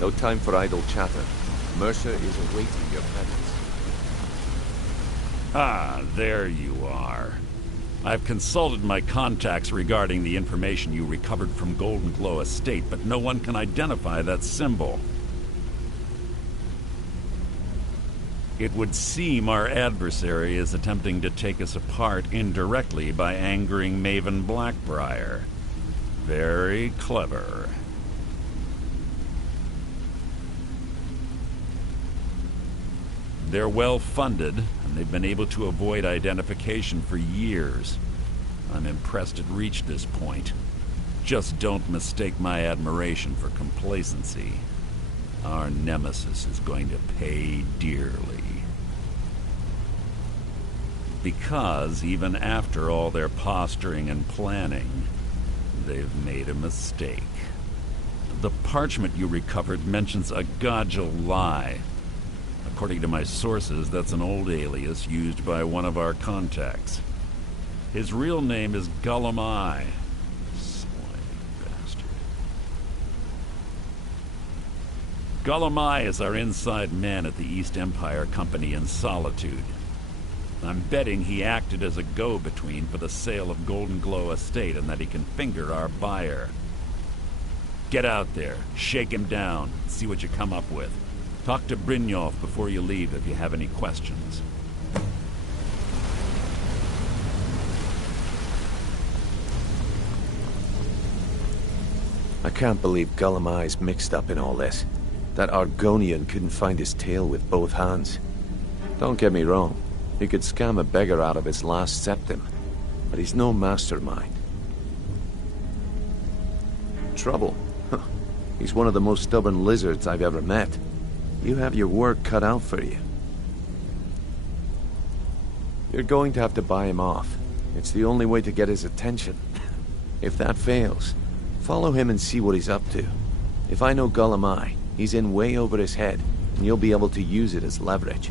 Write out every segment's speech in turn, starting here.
No time for idle chatter. Mercer is awaiting your presence. Ah, there you are. I've consulted my contacts regarding the information you recovered from Golden Glow Estate, but no one can identify that symbol. It would seem our adversary is attempting to take us apart indirectly by angering Maven Blackbriar. Very clever. They're well-funded, and they've been able to avoid identification for years. I'm impressed it reached this point. Just don't mistake my admiration for complacency. Our nemesis is going to pay dearly. Because even after all their posturing and planning, they've made a mistake. The parchment you recovered mentions a Godgel lie. According to my sources, that's an old alias used by one of our contacts. His real name is Gollum Eye. Slimy bastard. Gollum Eye is our inside man at the East Empire Company in Solitude. I'm betting he acted as a go-between for the sale of Golden Glow Estate and that he can finger our buyer. Get out there, shake him down, see what you come up with. Talk to Brynjolf before you leave if you have any questions. I can't believe Gollum Eye's mixed up in all this. That Argonian couldn't find his tail with both hands. Don't get me wrong. He could scam a beggar out of his last septim, but he's no mastermind. Trouble? Huh. He's one of the most stubborn lizards I've ever met. You have your work cut out for you. You're going to have to buy him off. It's the only way to get his attention. If that fails, follow him and see what he's up to. If I know Gollum Eye, he's in way over his head, and you'll be able to use it as leverage.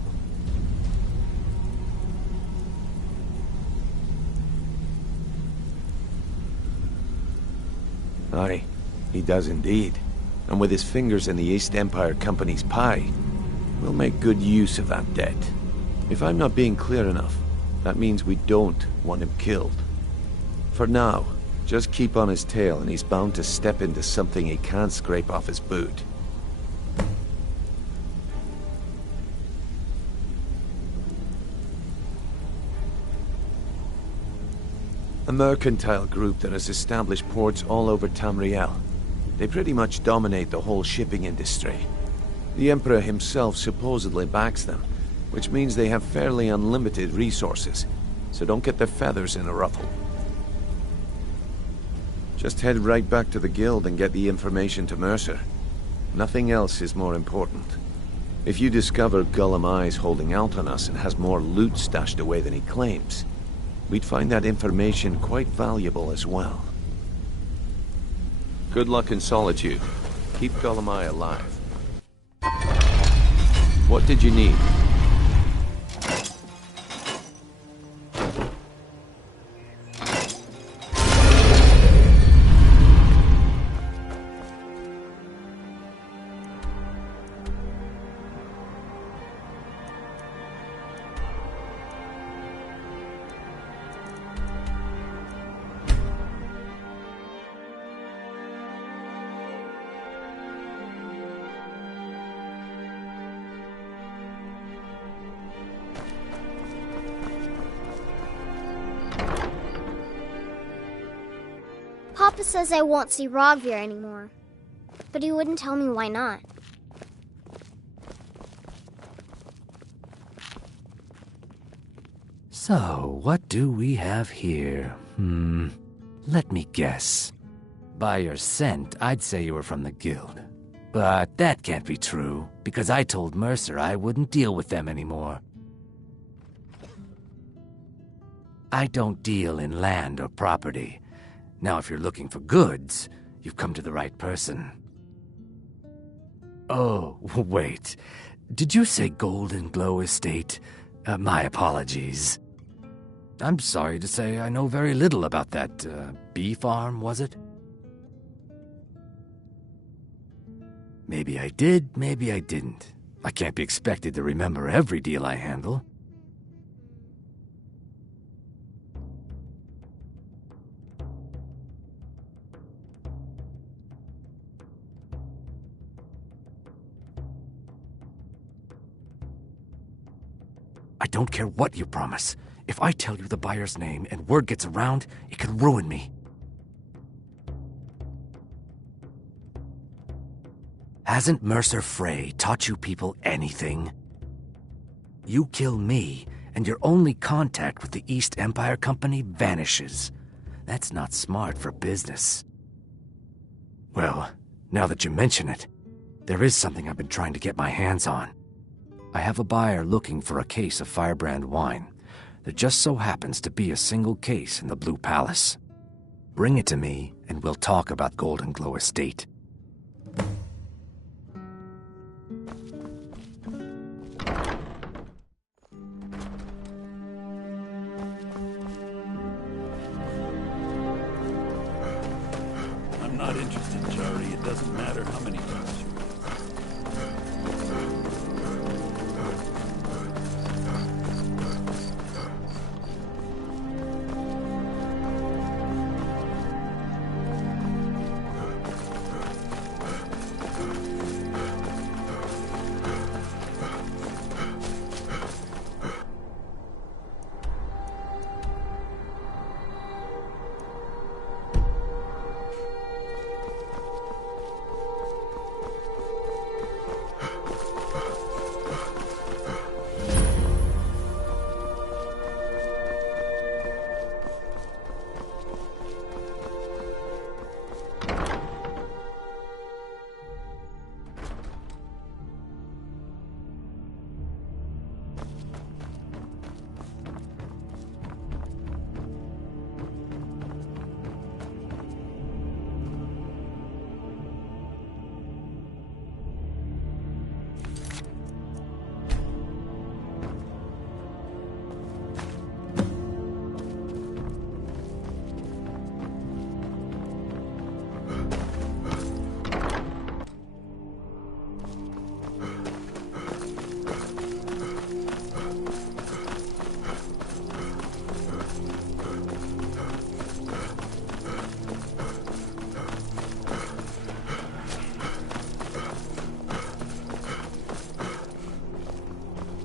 Aye, he does indeed. And with his fingers in the East Empire Company's pie, we'll make good use of that debt. If I'm not being clear enough, that means we don't want him killed. For now, just keep on his tail and he's bound to step into something he can't scrape off his boot. A mercantile group that has established ports all over Tamriel. They pretty much dominate the whole shipping industry. The Emperor himself supposedly backs them, which means they have fairly unlimited resources, so don't get their feathers in a ruffle. Just head right back to the guild and get the information to Mercer. Nothing else is more important. If you discover Gollum Eye's holding out on us and has more loot stashed away than he claims, we'd find that information quite valuable as well. Good luck in Solitude. Keep Gollum Eye alive. What did you need? Papa says I won't see Rogvir anymore, but he wouldn't tell me why not. So, what do we have here? Let me guess. By your scent, I'd say you were from the guild. But that can't be true, because I told Mercer I wouldn't deal with them anymore. I don't deal in land or property. Now, if you're looking for goods, you've come to the right person. Oh, wait. Did you say Golden Glow Estate? My apologies. I'm sorry to say I know very little about that, bee farm, was it? Maybe I did, maybe I didn't. I can't be expected to remember every deal I handle. I don't care what you promise. If I tell you the buyer's name and word gets around, it could ruin me. Hasn't Mercer Frey taught you people anything? You kill me, and your only contact with the East Empire Company vanishes. That's not smart for business. Well, now that you mention it, there is something I've been trying to get my hands on. I have a buyer looking for a case of Firebrand wine. There just so happens to be a single case in the Blue Palace. Bring it to me, and we'll talk about Golden Glow Estate. I'm not interested, Jody. It doesn't matter how many times you...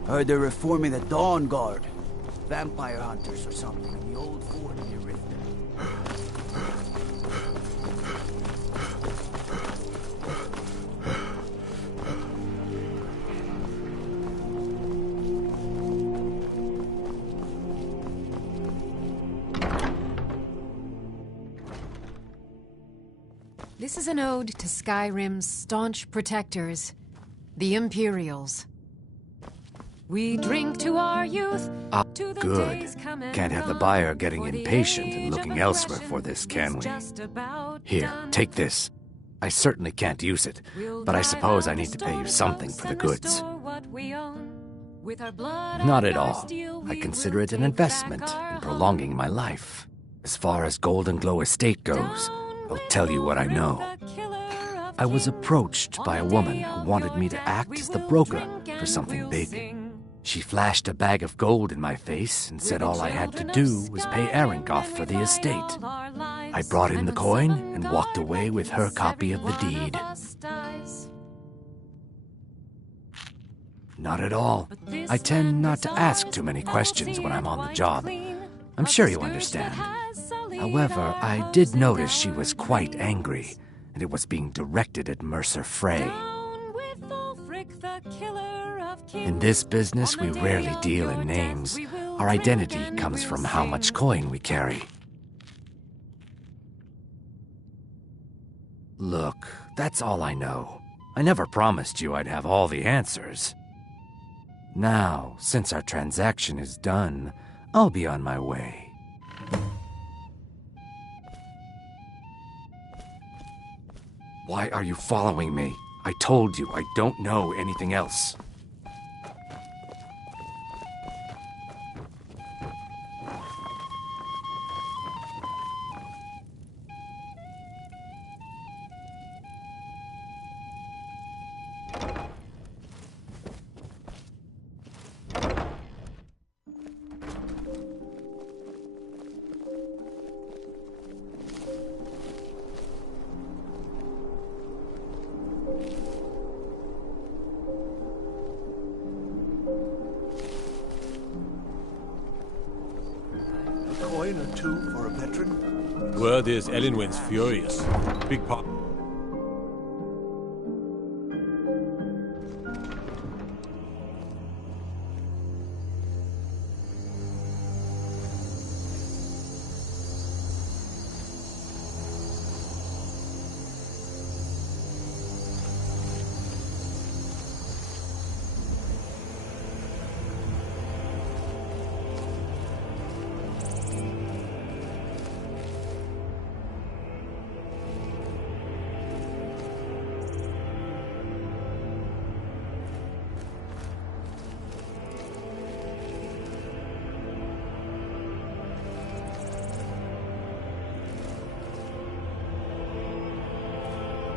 Heard they're reforming the Dawn Guard. Vampire hunters or something in the old fort near Riften. This is an ode to Skyrim's staunch protectors, the Imperials. We drink to our youth, to the Good. days come and Can't have the gone, buyer getting for the impatient age and of looking elsewhere aggression for this, can is we? just about Here, done. take this. I certainly can't use it, We'll but I drive suppose out I the need to pay you storm something clouds for the and goods. restore what we own. With our blood Not and at our all. steel, I we consider will it an take investment back our in prolonging my life. As far as Golden Glow Estate goes, Down I'll tell you what I with know. the killer of I was kings. approached by a On woman day who of wanted your me to death, act we as the will broker drink for and something we'll big. sing. She flashed a bag of gold in my face and said all I had to do was pay Arengoth for the estate. I brought in the coin and walked away with her copy of the deed. Not at all. I tend not to ask too many questions when I'm on the job. I'm sure you understand. However, I did notice she was quite angry, and it was being directed at Mercer Frey. In this business, we rarely deal in names. Our identity comes from how much coin we carry. Look, that's all I know. I never promised you I'd have all the answers. Now, since our transaction is done, I'll be on my way. Why are you following me? I told you I don't know anything else. too for a veteran? Word is Elinwen's furious. Big pop.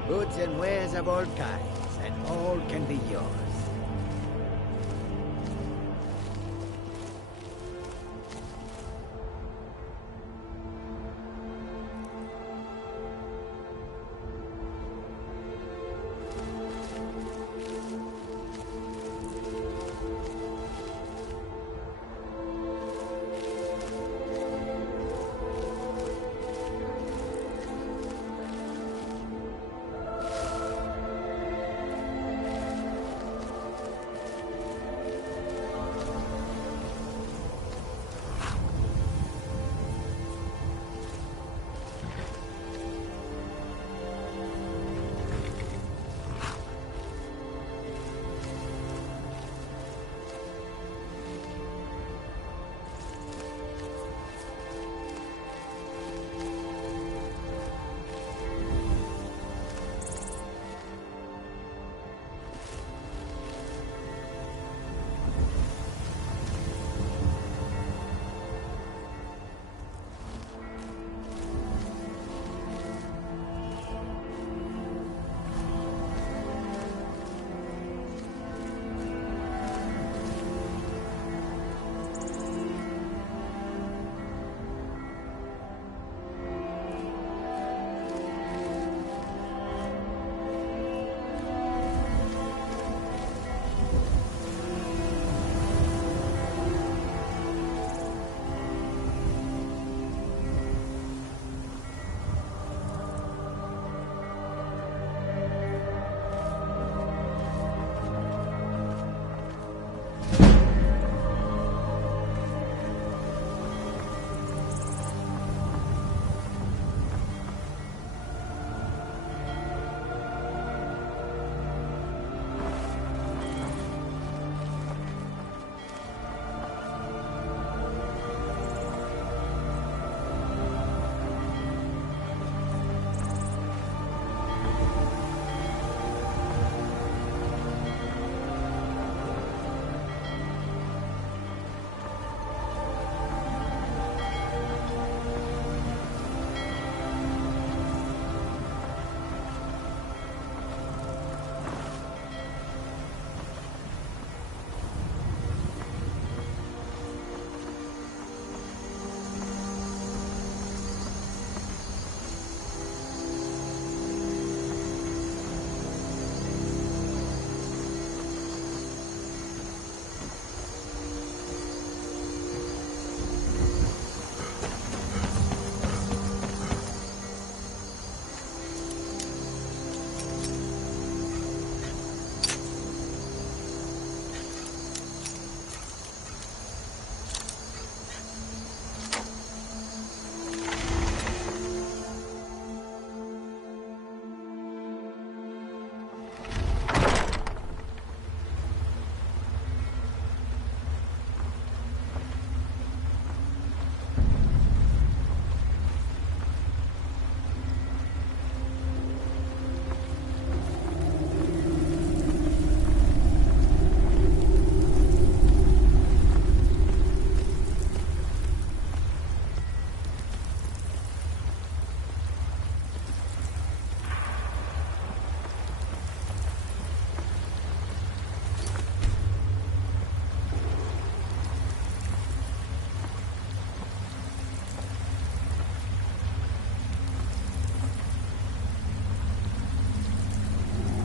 Goods and wares of all kinds, and all can be yours.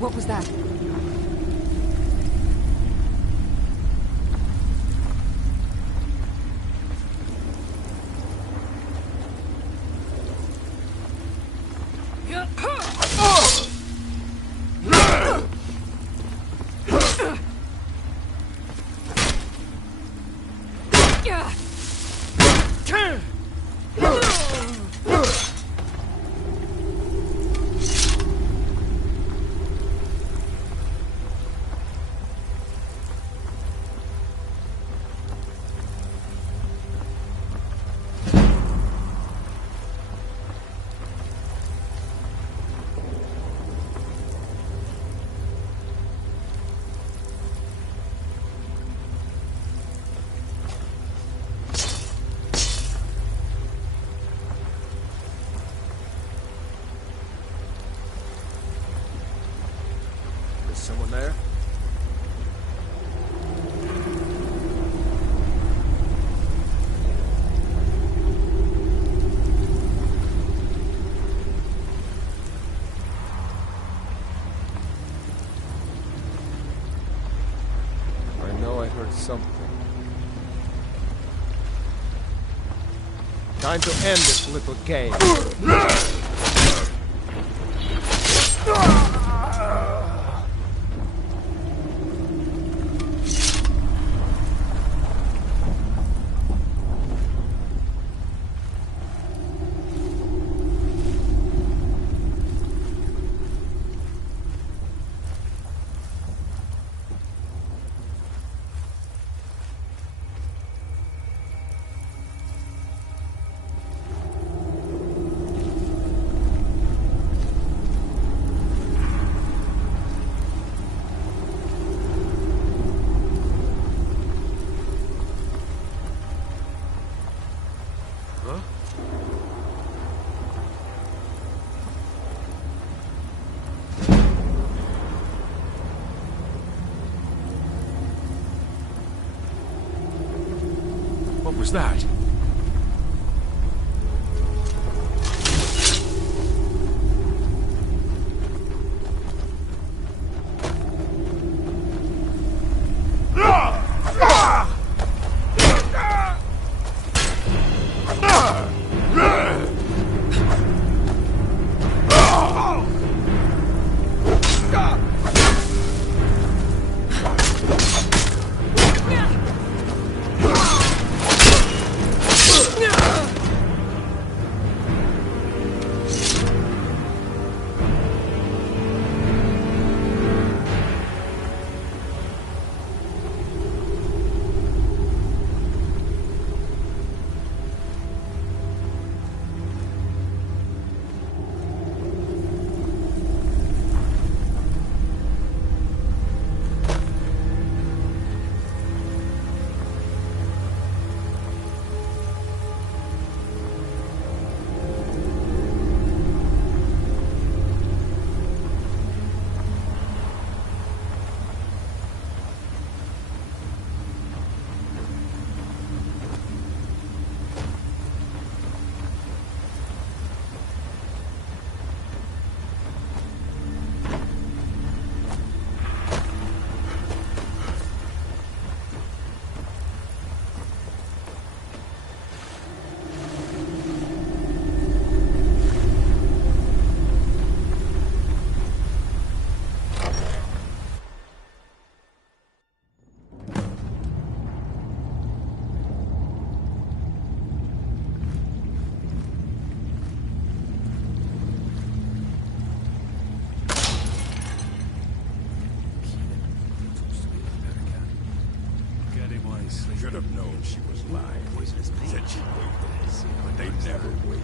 What was that? Someone there? I know I heard something. Time to end this little game. What was that? Should have known she was lying. Said she'd wait, but they never wait.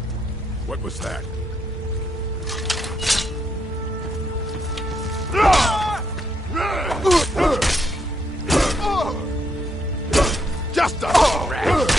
What was that? Just a rat!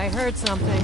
I heard something.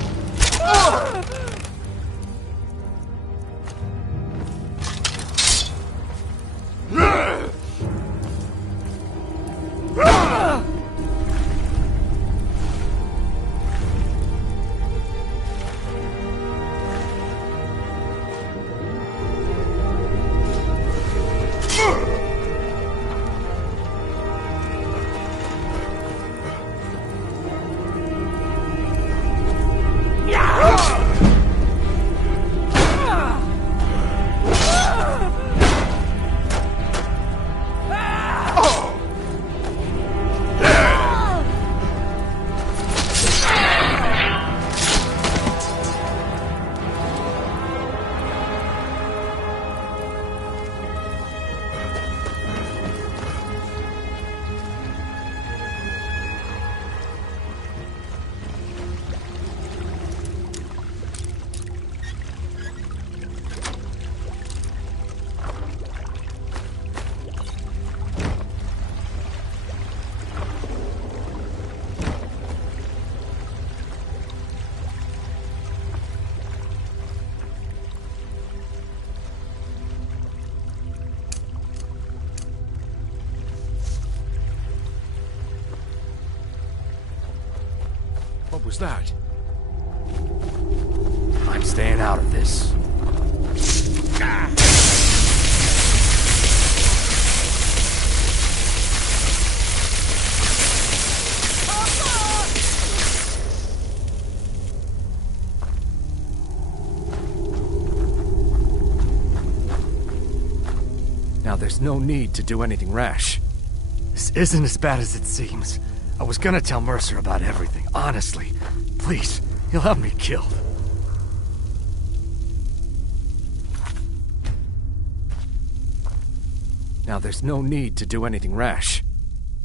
What was that? I'm staying out of this. there's no need to do anything rash. This isn't as bad as it seems. I was gonna tell Mercer about everything, honestly. Please, he'll have me killed. Now there's no need to do anything rash.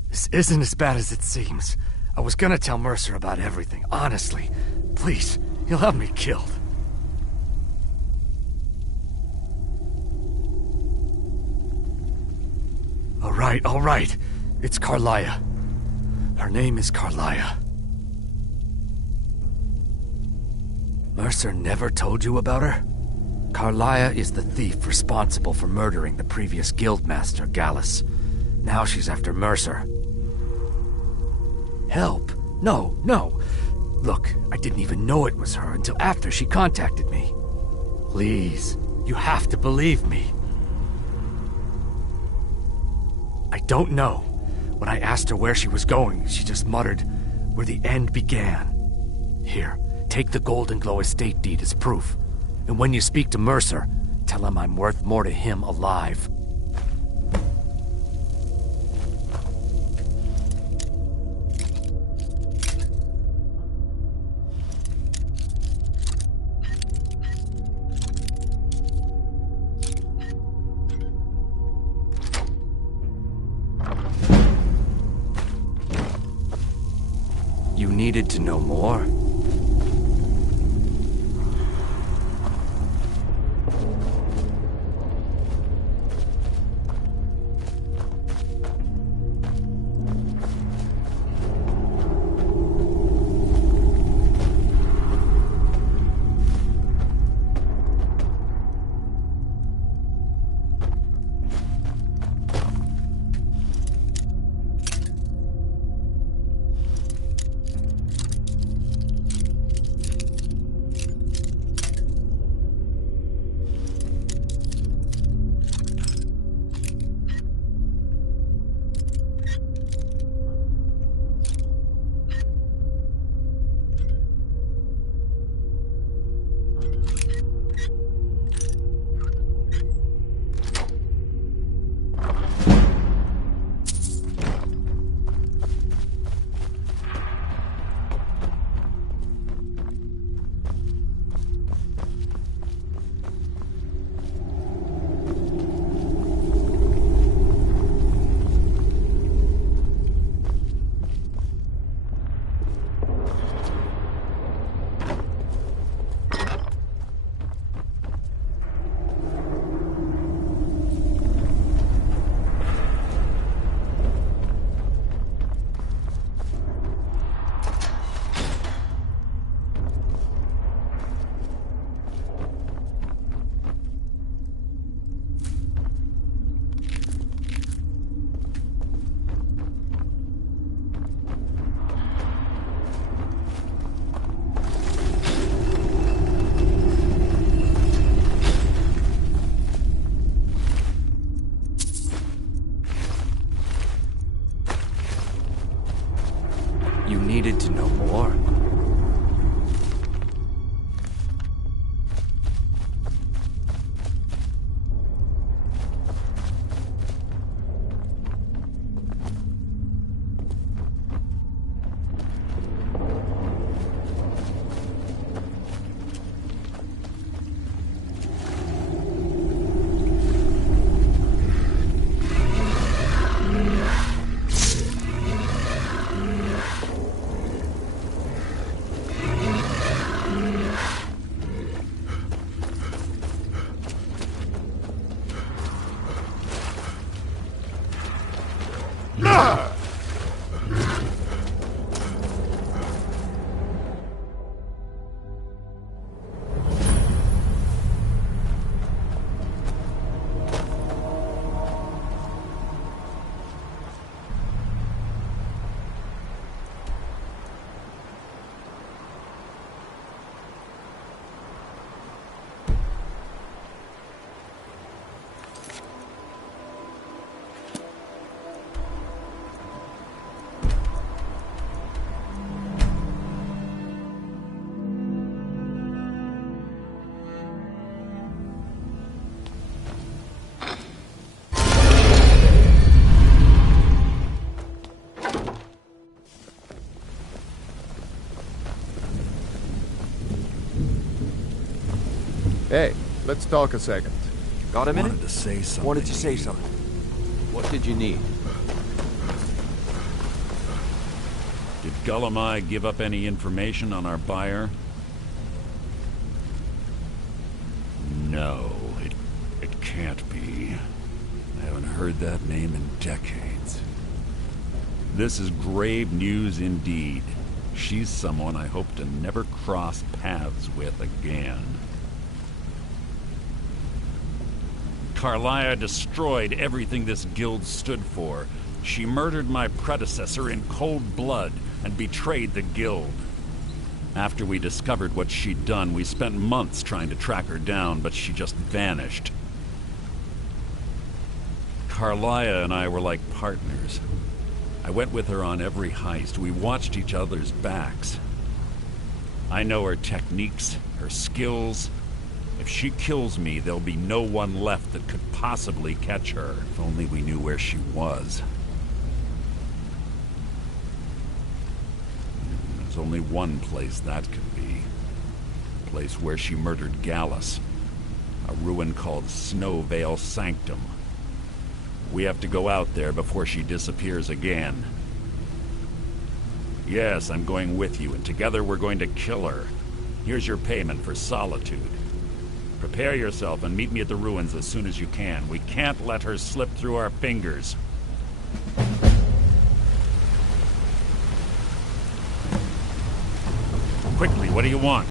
This isn't as bad as it seems. I was gonna tell Mercer about everything, honestly. Please, he'll have me killed. All right. It's Carlia. Her name is Carlia. Mercer never told you about her? Carlia is the thief responsible for murdering the previous guildmaster, Gallus. Now she's after Mercer. Help? No. Look, I didn't even know it was her until after she contacted me. Please, you have to believe me. I don't know. When I asked her where she was going, she just muttered, "Where the end began." Here, take the Golden Glow estate deed as proof. And when you speak to Mercer, tell him I'm worth more to him alive. You needed to know more? Hey, let's talk a second. Got a minute? Wanted to say something. Wanted to say something. What did you need? Did Gullamai give up any information on our buyer? No, it can't be. I haven't heard that name in decades. This is grave news indeed. She's someone I hope to never cross paths with again. Carlia destroyed everything this guild stood for. She murdered my predecessor in cold blood and betrayed the guild. After we discovered what she'd done, we spent months trying to track her down, but she just vanished. Carlia and I were like partners. I went with her on every heist. We watched each other's backs. I know her techniques, her skills. If she kills me, there'll be no one left that could possibly catch her. If only we knew where she was. There's only one place that could be. A place where she murdered Gallus. A ruin called Snowvale Sanctum. We have to go out there before she disappears again. Yes, I'm going with you, and together we're going to kill her. Here's your payment for solitude. Prepare yourself and meet me at the ruins as soon as you can. We can't let her slip through our fingers. Quickly, what do you want?